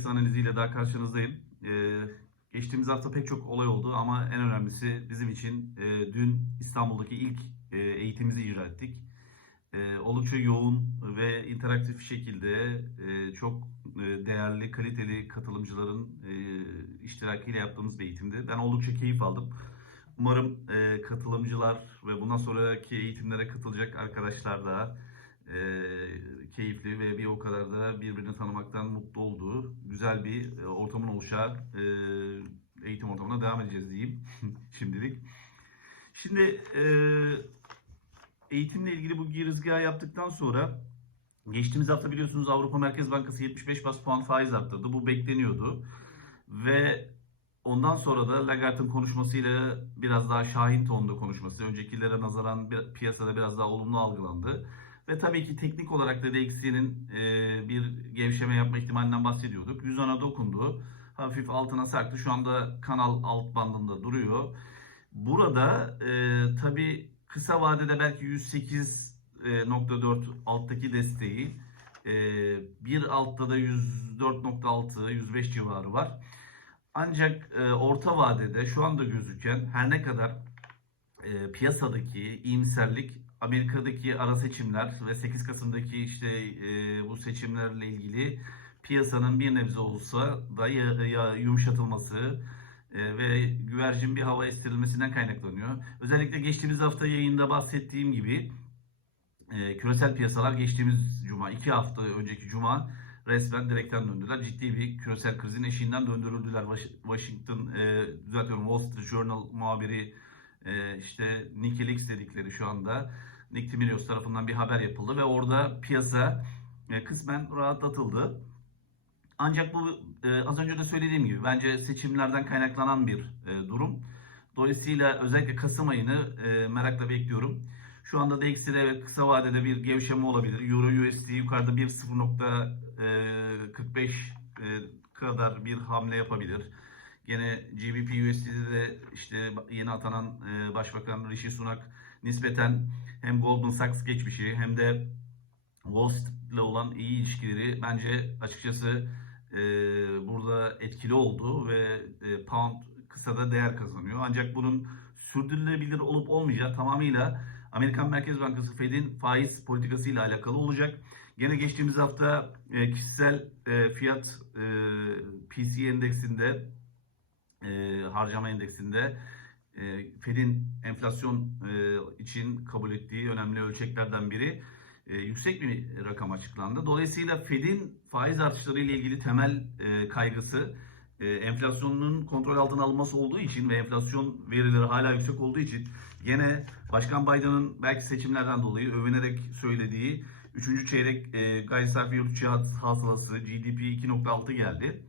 piyasa analiziyle daha karşınızdayım. Ee, geçtiğimiz hafta pek çok olay oldu ama en önemlisi bizim için e, dün İstanbul'daki ilk e, eğitimimizi icra ettik. E, oldukça yoğun ve interaktif şekilde e, çok e, değerli, kaliteli katılımcıların e, iştirakiyle yaptığımız bir eğitimdi. Ben oldukça keyif aldım. Umarım e, katılımcılar ve bundan sonraki eğitimlere katılacak arkadaşlar da e, keyifli ve bir o kadar da birbirini tanımaktan mutlu olduğu güzel bir e, ortamın oluşacağı e, eğitim ortamına devam edeceğiz diyeyim şimdilik. Şimdi e, eğitimle ilgili bu girizgahı yaptıktan sonra geçtiğimiz hafta biliyorsunuz Avrupa Merkez Bankası 75 bas puan faiz arttırdı. Bu bekleniyordu. Ve ondan sonra da Lagarde'ın konuşmasıyla biraz daha şahin tonda konuşması, öncekilere nazaran bir, piyasada biraz daha olumlu algılandı. Ve tabii ki teknik olarak da DXY'nin e, bir gevşeme yapma ihtimalinden bahsediyorduk. 110'a dokundu. Hafif altına sarktı. Şu anda kanal alt bandında duruyor. Burada e, tabii kısa vadede belki 108.4 alttaki desteği, e, bir altta da 104.6, 105 civarı var. Ancak e, orta vadede şu anda gözüken her ne kadar e, piyasadaki iyimserlik Amerika'daki ara seçimler ve 8 Kasım'daki işte e, bu seçimlerle ilgili piyasanın bir nebze olsa da ya, ya yumuşatılması e, ve güvercin bir hava estirilmesinden kaynaklanıyor. Özellikle geçtiğimiz hafta yayında bahsettiğim gibi e, küresel piyasalar geçtiğimiz cuma, iki hafta önceki cuma resmen direkten döndüler. Ciddi bir küresel krizin eşiğinden döndürüldüler. Washington, e, düzeltiyorum Wall Street Journal muhabiri e, işte Nicky dedikleri şu anda Nick Timirios tarafından bir haber yapıldı ve orada piyasa e, kısmen rahatlatıldı. Ancak bu e, az önce de söylediğim gibi bence seçimlerden kaynaklanan bir e, durum. Dolayısıyla özellikle Kasım ayını e, merakla bekliyorum. Şu anda DXY'de evet kısa vadede bir gevşeme olabilir. Euro USD yukarıda 1.0.45 e, kadar bir hamle yapabilir. Gene GBP USD'de de işte yeni atanan e, Başbakan Rishi Sunak nispeten hem Goldman Sachs geçmişi hem de Wall Street'le olan iyi ilişkileri bence açıkçası e, burada etkili oldu ve e, pound kısada değer kazanıyor. Ancak bunun sürdürülebilir olup olmayacağı tamamıyla Amerikan Merkez Bankası Fed'in faiz politikası ile alakalı olacak. Gene geçtiğimiz hafta e, kişisel fiyat e, PCE endeksinde e, harcama endeksinde e, Fed'in enflasyon e, için kabul ettiği önemli ölçeklerden biri e, yüksek bir rakam açıklandı. Dolayısıyla Fed'in faiz artışları ile ilgili temel e, kaygısı e, enflasyonun kontrol altına alınması olduğu için ve enflasyon verileri hala yüksek olduğu için gene Başkan Biden'ın belki seçimlerden dolayı övünerek söylediği 3. çeyrek e, gayri safi yurt içi hasılası GDP 2.6 geldi.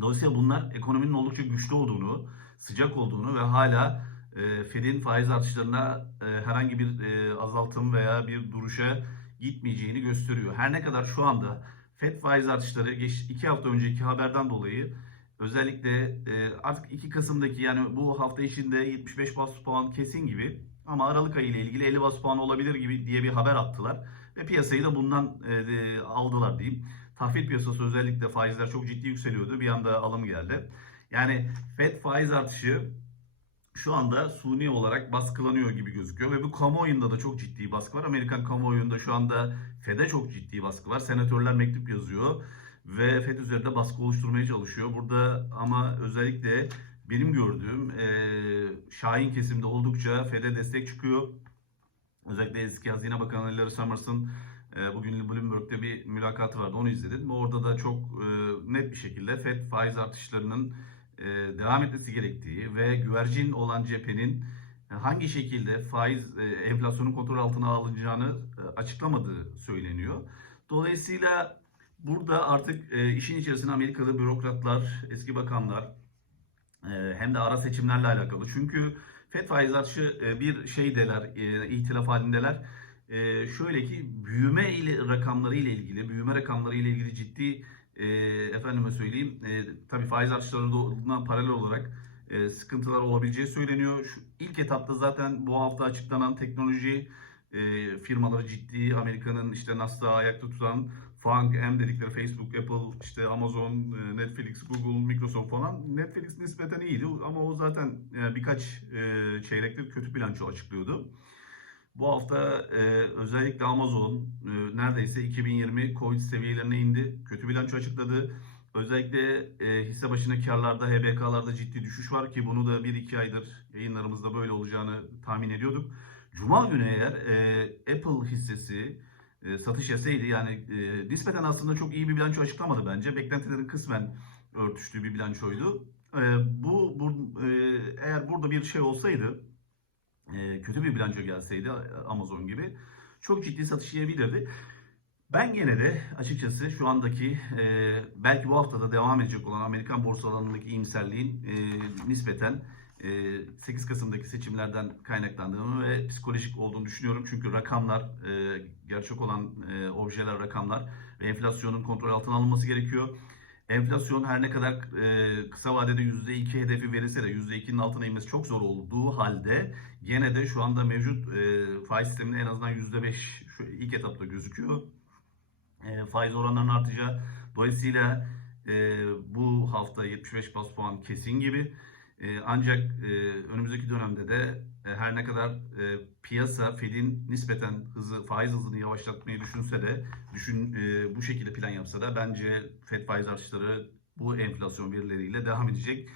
Dolayısıyla bunlar ekonominin oldukça güçlü olduğunu, sıcak olduğunu ve hala e, Fed'in faiz artışlarına e, herhangi bir e, azaltım veya bir duruşa gitmeyeceğini gösteriyor. Her ne kadar şu anda Fed faiz artışları geç, iki hafta önceki haberden dolayı özellikle e, artık 2 Kasım'daki yani bu hafta içinde 75 bas puan kesin gibi ama Aralık ayı ile ilgili 50 bas puan olabilir gibi diye bir haber attılar ve piyasayı da bundan e, aldılar diyeyim. Tahvil piyasası özellikle faizler çok ciddi yükseliyordu. Bir anda alım geldi. Yani Fed faiz artışı şu anda suni olarak baskılanıyor gibi gözüküyor ve bu kamuoyunda da çok ciddi baskı var. Amerikan kamuoyunda şu anda Fed'e çok ciddi baskı var. Senatörler mektup yazıyor ve Fed üzerinde baskı oluşturmaya çalışıyor. Burada ama özellikle benim gördüğüm e, Şahin kesimde oldukça Fed'e destek çıkıyor. Özellikle eski Hazine Bakanı Larry Summers'ın bugün Bloomberg'de bir mülakatı vardı. Onu izledim. Orada da çok e, net bir şekilde Fed faiz artışlarının e, devam etmesi gerektiği ve güvercin olan cephenin hangi şekilde faiz e, enflasyonun kontrol altına alınacağını e, açıklamadığı söyleniyor. Dolayısıyla burada artık e, işin içerisinde Amerikalı bürokratlar, eski bakanlar e, hem de ara seçimlerle alakalı. Çünkü FED faiz artışı e, bir şeydeler, e, ihtilaf halindeler. E, şöyle ki büyüme ile rakamları ile ilgili, büyüme rakamları ile ilgili ciddi e, efendime söyleyeyim, e, tabii faiz artışlarına paralel olarak e, sıkıntılar olabileceği söyleniyor. Şu ilk etapta zaten bu hafta açıklanan teknoloji e, firmaları ciddi Amerika'nın işte Nasdaq'ı ayakta tutan FANG, M dedikleri Facebook, Apple, işte Amazon, e, Netflix, Google, Microsoft falan. Netflix nispeten iyiydi ama o zaten birkaç e, çeyrektir kötü bilanço açıklıyordu. Bu hafta e, özellikle Amazon e, neredeyse 2020 Covid seviyelerine indi. Kötü bilanço açıkladı. Özellikle e, hisse başına karlarda, HBK'larda ciddi düşüş var ki bunu da 1-2 aydır yayınlarımızda böyle olacağını tahmin ediyorduk. Cuma günü eğer e, Apple hissesi e, satış yasaydı yani e, nispeten aslında çok iyi bir bilanço açıklamadı bence. Beklentilerin kısmen örtüştüğü bir bilançoydu. E, bu, bu e, eğer burada bir şey olsaydı e, kötü bir bilanço gelseydi Amazon gibi çok ciddi satış yiyebilirdi. Ben gene de açıkçası şu andaki e, belki bu haftada devam edecek olan Amerikan borsalarındaki iyimserliğin e, nispeten e, 8 Kasım'daki seçimlerden kaynaklandığını ve psikolojik olduğunu düşünüyorum. Çünkü rakamlar, e, gerçek olan e, objeler rakamlar ve enflasyonun kontrol altına alınması gerekiyor. Enflasyon her ne kadar e, kısa vadede %2 hedefi verilse de %2'nin altına inmesi çok zor olduğu halde gene de şu anda mevcut e, faiz sisteminde en azından %5 şu ilk etapta gözüküyor. E, faiz oranlarının artacağı. Dolayısıyla e, bu hafta 75 bas puan kesin gibi. E, ancak e, önümüzdeki dönemde de her ne kadar e, piyasa Fed'in nispeten hızı faiz hızını yavaşlatmayı düşünse de düşün e, bu şekilde plan yapsa da bence Fed faiz artışları bu enflasyon verileriyle devam edecek.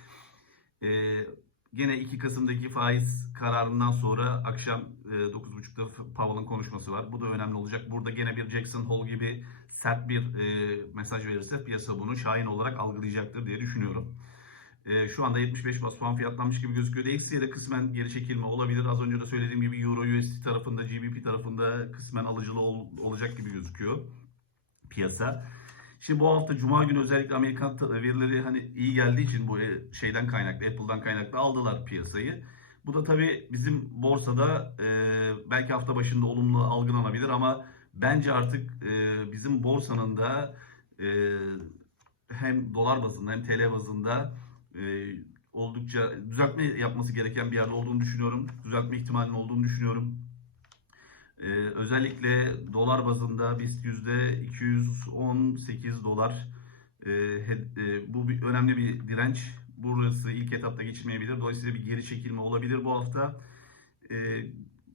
E, gene 2 Kasım'daki faiz kararından sonra akşam e, 9.30'da Powell'ın konuşması var. Bu da önemli olacak. Burada gene bir Jackson Hole gibi sert bir e, mesaj verirse piyasa bunu şahin olarak algılayacaktır diye düşünüyorum. E, şu anda 75 bas puan fiyatlanmış gibi gözüküyor. DXY'de de kısmen geri çekilme olabilir. Az önce de söylediğim gibi Euro USD tarafında, GBP tarafında kısmen alıcılı ol, olacak gibi gözüküyor piyasa. Şimdi bu hafta Cuma günü özellikle Amerikan verileri hani iyi geldiği için bu e, şeyden kaynaklı, Apple'dan kaynaklı aldılar piyasayı. Bu da tabii bizim borsada e, belki hafta başında olumlu algılanabilir ama bence artık e, bizim borsanın da e, hem dolar bazında hem TL bazında e, oldukça düzeltme yapması gereken bir yerde olduğunu düşünüyorum. Düzeltme ihtimalinin olduğunu düşünüyorum. Ee, özellikle dolar bazında biz yüzde 218 dolar e, e, bu bir, önemli bir direnç. Burası ilk etapta geçilmeyebilir. Dolayısıyla bir geri çekilme olabilir bu hafta.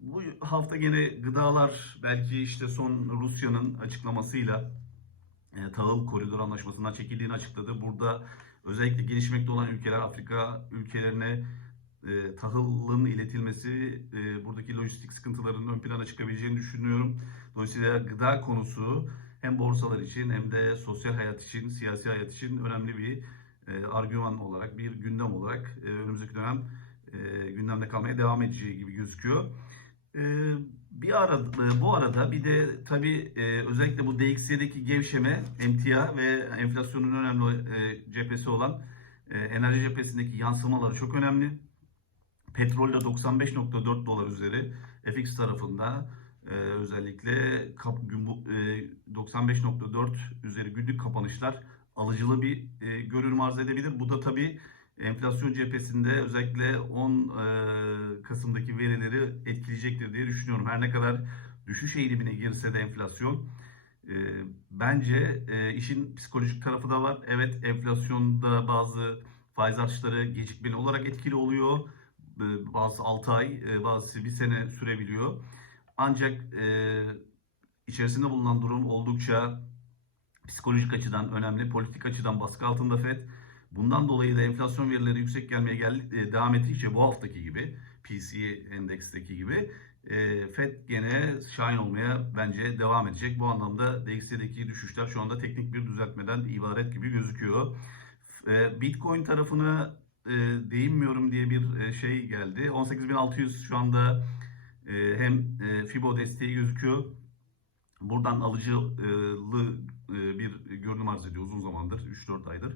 Bu hafta gene gıdalar belki işte son Rusya'nın açıklamasıyla e, tahıl koridor anlaşmasından çekildiğini açıkladı. Burada özellikle gelişmekte olan ülkeler Afrika ülkelerine e, tahılın iletilmesi e, buradaki lojistik sıkıntıların ön plana çıkabileceğini düşünüyorum. Dolayısıyla gıda konusu hem borsalar için hem de sosyal hayat için, siyasi hayat için önemli bir e, argüman olarak, bir gündem olarak e, önümüzdeki dönem e, gündemde kalmaya devam edeceği gibi gözüküyor. E, bir arada, bu arada bir de tabii e, özellikle bu DXY'deki gevşeme, emtia ve enflasyonun önemli e, cephesi olan e, enerji cephesindeki yansımaları çok önemli. Petrolde 95.4 dolar üzeri FX tarafında e, özellikle kap, e, 95.4 üzeri günlük kapanışlar alıcılı bir e, görünüm arz edebilir. Bu da tabii enflasyon cephesinde özellikle 10 e, Kasım'daki verileri etkileyecektir diye düşünüyorum. Her ne kadar düşüş eğilimine girse de enflasyon e, bence e, işin psikolojik tarafı da var. Evet enflasyonda bazı faiz artışları gecikmeli olarak etkili oluyor. E, Bazı 6 ay, e, bazısı bir sene sürebiliyor. Ancak e, içerisinde bulunan durum oldukça psikolojik açıdan önemli, politik açıdan baskı altında FED. Bundan dolayı da enflasyon verileri yüksek gelmeye gel, e, devam ettikçe bu haftaki gibi, PCE endeksteki gibi e, FED gene şahin olmaya bence devam edecek. Bu anlamda DXY'deki düşüşler şu anda teknik bir düzeltmeden ibaret gibi gözüküyor. E, Bitcoin tarafına e, değinmiyorum diye bir e, şey geldi. 18.600 şu anda e, hem e, Fibo desteği gözüküyor. Buradan alıcılı e, bir görünüm arz ediyor uzun zamandır, 3-4 aydır.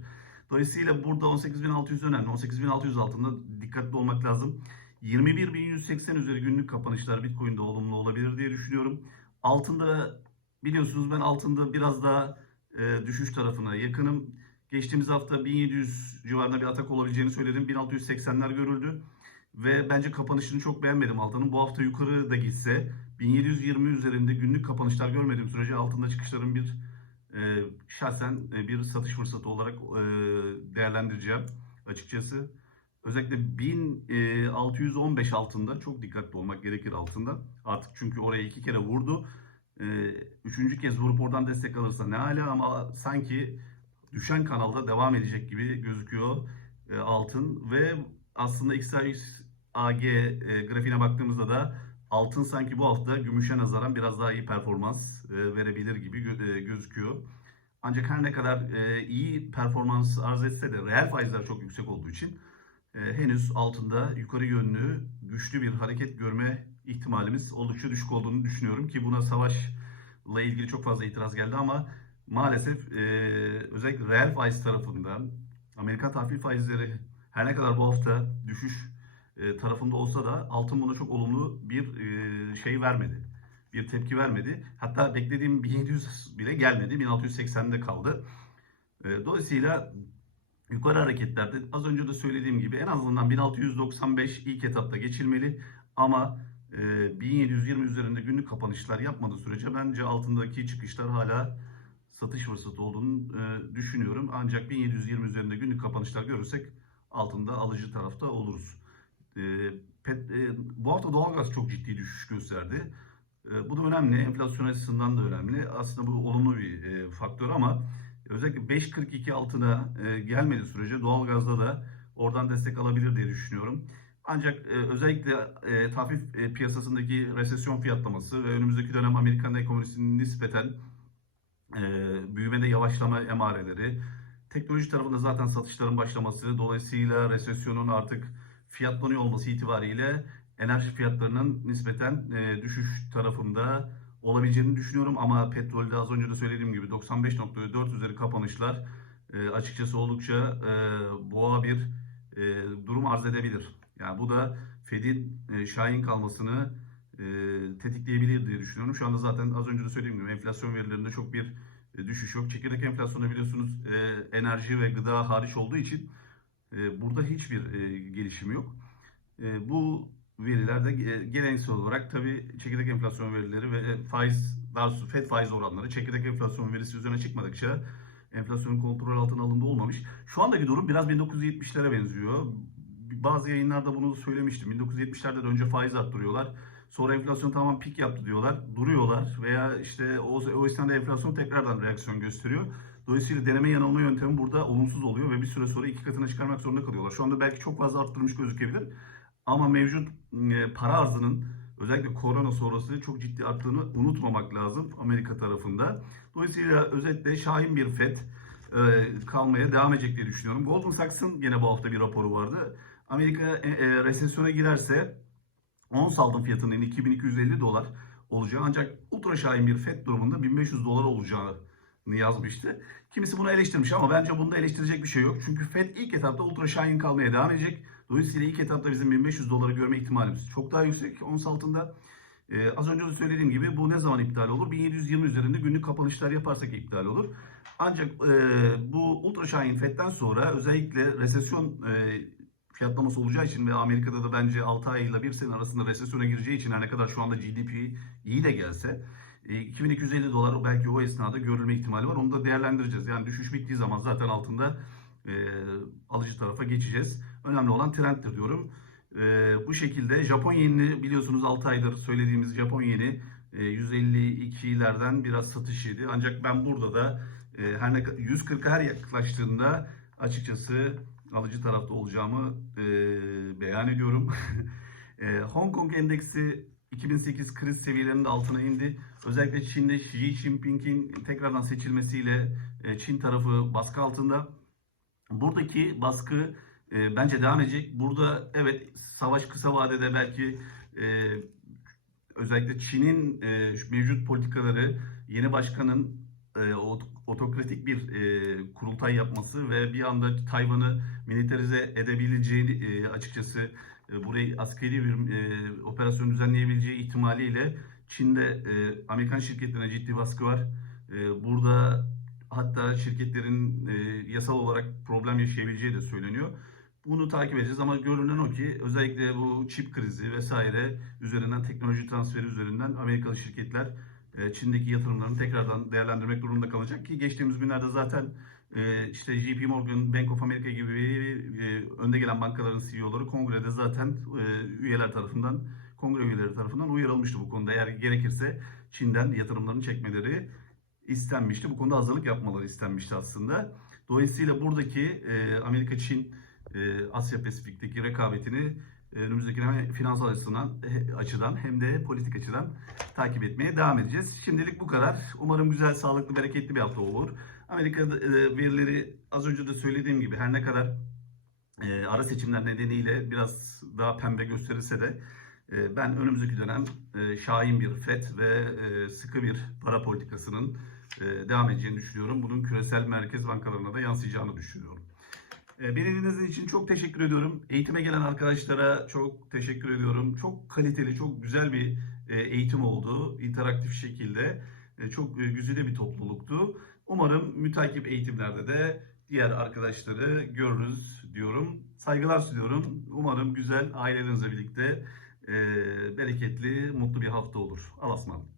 Dolayısıyla burada 18.600 önemli. 18.600 altında dikkatli olmak lazım. 21.180 üzeri günlük kapanışlar Bitcoin'de olumlu olabilir diye düşünüyorum. Altında biliyorsunuz ben altında biraz daha e, düşüş tarafına yakınım. Geçtiğimiz hafta 1700 civarında bir atak olabileceğini söyledim. 1680'ler görüldü. Ve bence kapanışını çok beğenmedim altının. Bu hafta yukarı da gitse 1720 üzerinde günlük kapanışlar görmediğim sürece altında çıkışların bir e, şahsen e, bir satış fırsatı olarak e, değerlendireceğim açıkçası. Özellikle 1615 altında çok dikkatli olmak gerekir altında. Artık çünkü oraya iki kere vurdu. E, üçüncü kez vurup oradan destek alırsa ne hala ama sanki düşen kanalda devam edecek gibi gözüküyor e, altın ve aslında XAG e, grafiğine baktığımızda da altın sanki bu hafta gümüşe nazaran biraz daha iyi performans e, verebilir gibi e, gözüküyor. Ancak her ne kadar e, iyi performans arz etse de reel faizler çok yüksek olduğu için henüz altında yukarı yönlü güçlü bir hareket görme ihtimalimiz oldukça düşük olduğunu düşünüyorum ki buna savaşla ilgili çok fazla itiraz geldi ama maalesef özellikle reel faiz tarafından Amerikan tahvil faizleri her ne kadar bu hafta düşüş e, tarafında olsa da altın buna çok olumlu bir e, şey vermedi. Bir tepki vermedi. Hatta beklediğim 1700 bile gelmedi. 1680'de kaldı. E, dolayısıyla yukarı hareketlerde az önce de söylediğim gibi en azından 1695 ilk etapta geçilmeli ama e, 1720 üzerinde günlük kapanışlar yapmadığı sürece bence altındaki çıkışlar hala satış fırsatı olduğunu düşünüyorum. Ancak 1720 üzerinde günlük kapanışlar görürsek altında alıcı tarafta oluruz. E, pet, e, bu hafta doğalgaz çok ciddi düşüş gösterdi. E, bu da önemli. Enflasyon açısından da önemli. Aslında bu olumlu bir e, faktör ama özellikle 5.42 altına e, gelmediği sürece doğalgazda da oradan destek alabilir diye düşünüyorum. Ancak e, özellikle e, tahvil e, piyasasındaki resesyon fiyatlaması ve önümüzdeki dönem Amerikan ekonomisinin nispeten e, büyümede yavaşlama emareleri, teknoloji tarafında zaten satışların başlaması, dolayısıyla resesyonun artık fiyatlanıyor olması itibariyle enerji fiyatlarının nispeten e, düşüş tarafında olabileceğini düşünüyorum ama petrolde az önce de söylediğim gibi 95.4 üzeri kapanışlar e, açıkçası oldukça e, boğa bir e, durum arz edebilir. Yani bu da Fed'in e, şahin kalmasını e, tetikleyebilir diye düşünüyorum. Şu anda zaten az önce de söylediğim gibi enflasyon verilerinde çok bir e, düşüş yok. Çekirdek enflasyonu biliyorsunuz e, enerji ve gıda hariç olduğu için burada hiçbir e, gelişim yok. E, bu verilerde e, geleneksel olarak tabii çekirdek enflasyon verileri ve faiz, daha FED faiz oranları çekirdek enflasyon verisi üzerine çıkmadıkça enflasyonun kontrol altına alındı olmamış. Şu andaki durum biraz 1970'lere benziyor. Bazı yayınlarda bunu söylemiştim. 1970'lerde de önce faiz arttırıyorlar. Sonra enflasyon tamam pik yaptı diyorlar. Duruyorlar veya işte o, o esnada enflasyon tekrardan reaksiyon gösteriyor. Dolayısıyla deneme yanılma yöntemi burada olumsuz oluyor ve bir süre sonra iki katına çıkarmak zorunda kalıyorlar. Şu anda belki çok fazla arttırmış gözükebilir. Ama mevcut e, para arzının özellikle korona sonrası çok ciddi arttığını unutmamak lazım Amerika tarafında. Dolayısıyla özetle şahin bir FED e, kalmaya devam edecek diye düşünüyorum. Goldman Sachs'ın gene bu hafta bir raporu vardı. Amerika e, e, resesyona girerse ons altın fiyatının 2250 dolar olacağı ancak ultra şahin bir FED durumunda 1500 dolar olacağını yazmıştı. Kimisi bunu eleştirmiş ama bence bunda eleştirecek bir şey yok. Çünkü FED ilk etapta ultra şahin kalmaya devam edecek. Dolayısıyla ilk etapta bizim 1500 doları görme ihtimalimiz çok daha yüksek ons altında. Ee, az önce de söylediğim gibi bu ne zaman iptal olur? 1720 üzerinde günlük kapanışlar yaparsak iptal olur. Ancak e, bu ultra şahin FED'den sonra özellikle resesyon e, fiyatlaması olacağı için ve Amerika'da da bence 6 ay ile 1 sene arasında resesyona gireceği için her ne kadar şu anda GDP iyi de gelse 2250 dolar belki o esnada görülme ihtimali var. Onu da değerlendireceğiz. Yani düşüş bittiği zaman zaten altında e, alıcı tarafa geçeceğiz. Önemli olan trendtir diyorum. E, bu şekilde Japon yenini biliyorsunuz 6 aydır söylediğimiz Japon yeni e, 152'lerden biraz satışıydı. Ancak ben burada da e, her ne 140'a her yaklaştığında açıkçası alıcı tarafta olacağımı e, beyan ediyorum. e, Hong Kong endeksi 2008 kriz seviyelerinin altına indi. Özellikle Çin'de Xi Jinping'in tekrardan seçilmesiyle e, Çin tarafı baskı altında. Buradaki baskı e, bence devam edecek. Burada evet savaş kısa vadede belki e, özellikle Çin'in e, mevcut politikaları yeni başkanın e, otokratik bir e, kurultay yapması ve bir anda Tayvan'ı militarize edebileceğini e, açıkçası burayı askeri bir e, operasyon düzenleyebileceği ihtimaliyle Çin'de e, Amerikan şirketlerine ciddi baskı var. E, burada hatta şirketlerin e, yasal olarak problem yaşayabileceği de söyleniyor. Bunu takip edeceğiz ama görünen o ki özellikle bu çip krizi vesaire üzerinden teknoloji transferi üzerinden Amerikalı şirketler e, Çin'deki yatırımlarını tekrardan değerlendirmek durumunda kalacak ki geçtiğimiz günlerde zaten e, işte JP Morgan, Bank of America gibi e, önde gelen bankaların CEO'ları kongrede zaten e, üyeler tarafından, kongre üyeleri tarafından uyarılmıştı bu konuda. Eğer gerekirse Çin'den yatırımlarını çekmeleri istenmişti. Bu konuda hazırlık yapmaları istenmişti aslında. Dolayısıyla buradaki e, Amerika-Çin Asya Pasifik'teki rekabetini önümüzdeki hem finansal he- açıdan hem de politik açıdan takip etmeye devam edeceğiz. Şimdilik bu kadar. Umarım güzel, sağlıklı, bereketli bir hafta olur. Amerika e, verileri az önce de söylediğim gibi her ne kadar e, ara seçimler nedeniyle biraz daha pembe gösterilse de e, ben önümüzdeki dönem e, şahin bir FED ve e, sıkı bir para politikasının e, devam edeceğini düşünüyorum. Bunun küresel merkez bankalarına da yansıyacağını düşünüyorum. E, Beni dinlediğiniz için çok teşekkür ediyorum. Eğitime gelen arkadaşlara çok teşekkür ediyorum. Çok kaliteli, çok güzel bir e, eğitim oldu. interaktif şekilde. E, Çok e, güzide bir topluluktu. Umarım mütakip eğitimlerde de diğer arkadaşları görürüz diyorum. Saygılar sunuyorum. Umarım güzel ailelerinizle birlikte e, bereketli, mutlu bir hafta olur. Allah'a ısmarladık.